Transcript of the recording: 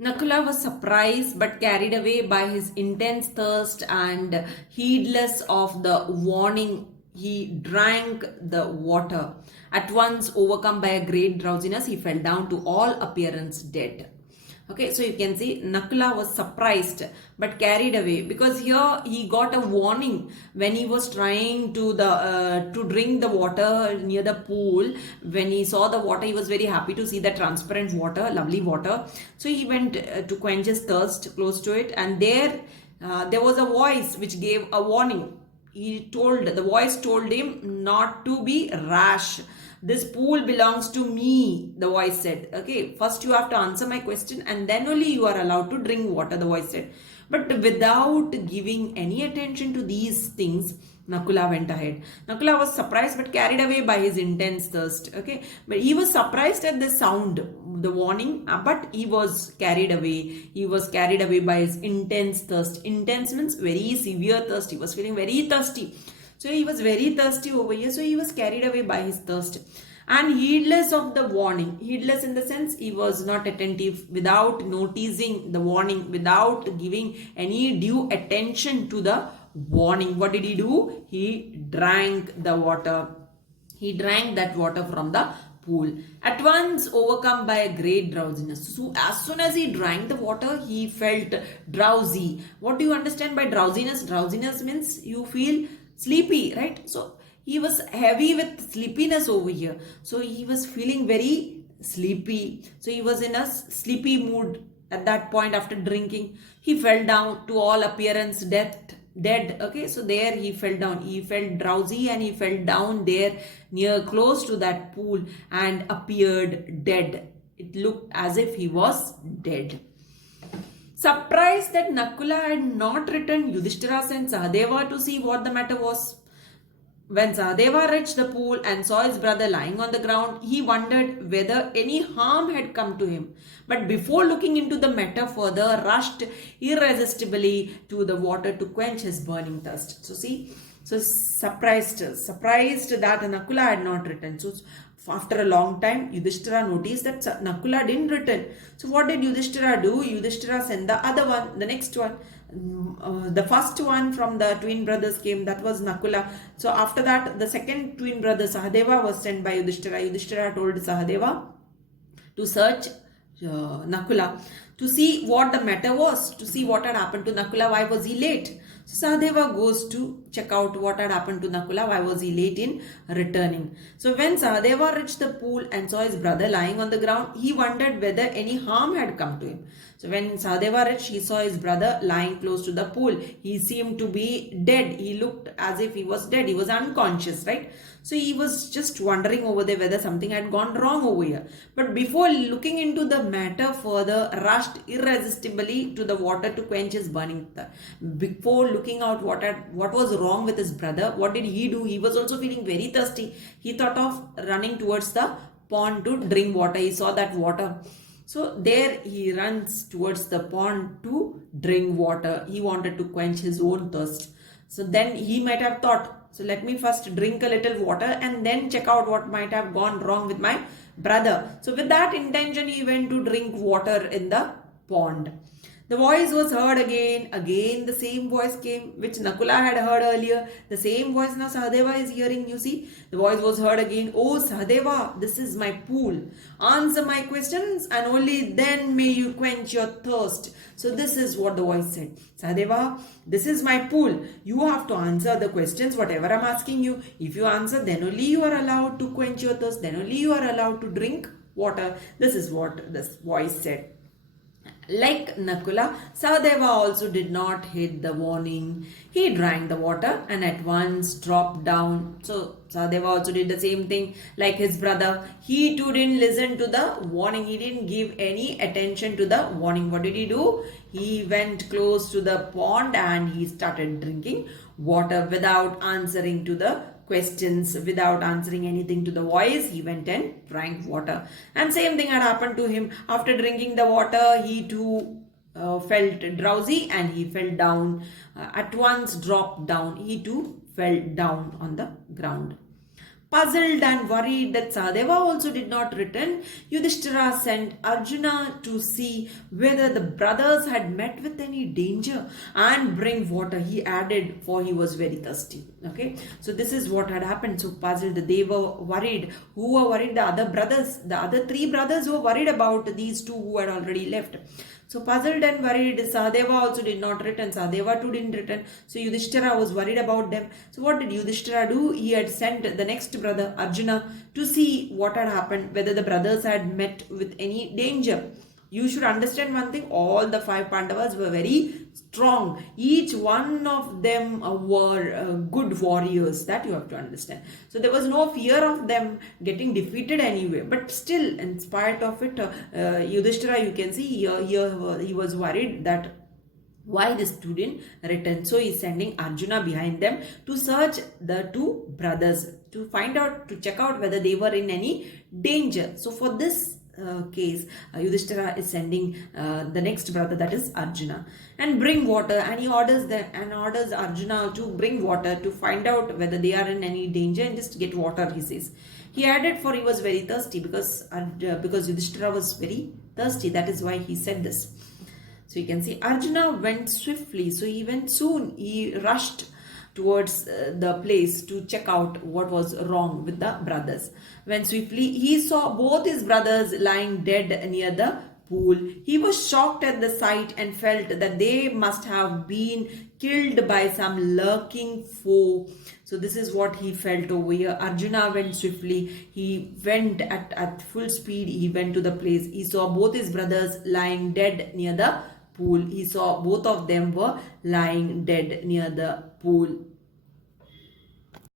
Nakula was surprised but carried away by his intense thirst and heedless of the warning, he drank the water. At once, overcome by a great drowsiness, he fell down to all appearance dead. Okay, so you can see Nakula was surprised but carried away because here he got a warning when he was trying to drink the water near the pool. When he saw the water, he was very happy to see the transparent water, lovely water. So he went to quench his thirst close to it, and there was a voice which gave a warning. The voice told him not to be rash. This pool belongs to me, the voice said. Okay, first you have to answer my question and then only you are allowed to drink water, the voice said. But without giving any attention to these things, Nakula went ahead. Nakula was surprised but carried away by his intense thirst. Okay, but he was surprised at the sound, the warning, but he was carried away. He was carried away by his intense thirst. Intense means very severe thirst. He was feeling very thirsty. So he was very thirsty over here. So he was carried away by his thirst and heedless of the warning. Heedless in the sense he was not attentive, without noticing the warning, without giving any due attention to the warning. What did he do? He drank the water. He drank that water from the pool. At once overcome by a great drowsiness. So as soon as he drank the water, he felt drowsy. What do you understand by drowsiness? Drowsiness means you feel sleepy, right? So he was heavy with sleepiness over here. So he was feeling very sleepy. So he was in a sleepy mood at that point after drinking. He fell down to all appearance dead. Okay, so there he fell down. He felt drowsy and he fell down there near close to that pool and appeared dead. It looked as if he was dead. Surprised that Nakula had not returned, Yudhishthira sent Sahadeva to see what the matter was. When Sahadeva reached the pool and saw his brother lying on the ground, he wondered whether any harm had come to him. But before looking into the matter further, rushed irresistibly to the water to quench his burning thirst. So see, so surprised that Nakula had not returned. So after a long time, Yudhishthira noticed that Nakula didn't return. So what did Yudhishthira do? Yudhishthira sent the other one, the next one. The first one from the twin brothers came, that was Nakula. So after that, the second twin brother Sahadeva was sent by Yudhishthira. Yudhishthira told Sahadeva to search Nakula to see what the matter was, to see what had happened to Nakula, why was he late. So Sahadeva goes to check out what had happened to Nakula, why was he late in returning. So when Sahadeva reached the pool and saw his brother lying on the ground, he wondered whether any harm had come to him. So when Sahadeva reached, he saw his brother lying close to the pool. He seemed to be dead. He looked as if he was dead. He was unconscious, right? So he was just wondering over there whether something had gone wrong over here. But before looking into the matter further, rushed irresistibly to the water to quench his burning thirst. Before looking out what was wrong with his brother, what did he do? He was also feeling very thirsty. He thought of running towards the pond to drink water. He saw that water. So there he runs towards the pond to drink water. He wanted to quench his own thirst. So then he might have thought, so let me first drink a little water and then check out what might have gone wrong with my brother. So with that intention, he went to drink water in the pond. The voice was heard again. Again the same voice came, which Nakula had heard earlier. The same voice now Sahadeva is hearing, you see. The voice was heard again. Oh Sahadeva, this is my pool. Answer my questions and only then may you quench your thirst. So this is what the voice said. Sahadeva, this is my pool. You have to answer the questions, whatever I'm asking you. If you answer, then only you are allowed to quench your thirst. Then only you are allowed to drink water. This is what this voice said. Like Nakula, Sahadeva also did not heed the warning. He drank the water and at once dropped down. So Sahadeva also did the same thing like his brother. He too didn't listen to the warning. He didn't give any attention to the warning. What did he do? He went close to the pond and he started drinking water without answering to the questions, without answering anything to the voice. He went and drank water. And same thing had happened to him. After drinking the water, he too felt drowsy and he fell down. At once dropped down. He too fell down on the ground. Puzzled and worried that Sadeva also did not return, Yudhishthira sent Arjuna to see whether the brothers had met with any danger and bring water. He added, for he was very thirsty. Okay, so this is what had happened. So puzzled, they were worried. Who were worried? The other brothers, the other three brothers were worried about these two who had already left. So puzzled and worried, Sadeva also did not return. Sadeva too didn't return. So Yudhishthira was worried about them. So what did Yudhishthira do? He had sent the next brother Arjuna to see what had happened, whether the brothers had met with any danger. You should understand one thing, all the five Pandavas were very strong. Each one of them were good warriors. That you have to understand. So there was no fear of them getting defeated anyway. But still, in spite of it, Yudhishthira, you can see here he was worried that why the student returned. So he is sending Arjuna behind them to search the two brothers, to find out, to check out whether they were in any danger. So for this case, Yudhishthira is sending the next brother, that is Arjuna, and bring water, and he orders them and orders Arjuna to bring water to find out whether they are in any danger and just get water, he says. He added, for he was very thirsty, because Yudhishthira was very thirsty. That is why he said this. So you can see Arjuna went swiftly. So he went soon. He rushed towards the place to check out what was wrong with the brothers. When swiftly he saw both his brothers lying dead near the pool. He was shocked at the sight and felt that they must have been killed by some lurking foe. So this is what he felt over here. Arjuna went swiftly. He went at full speed. He went to the place. He saw both his brothers lying dead near the pool. He saw both of them were lying dead near the pool.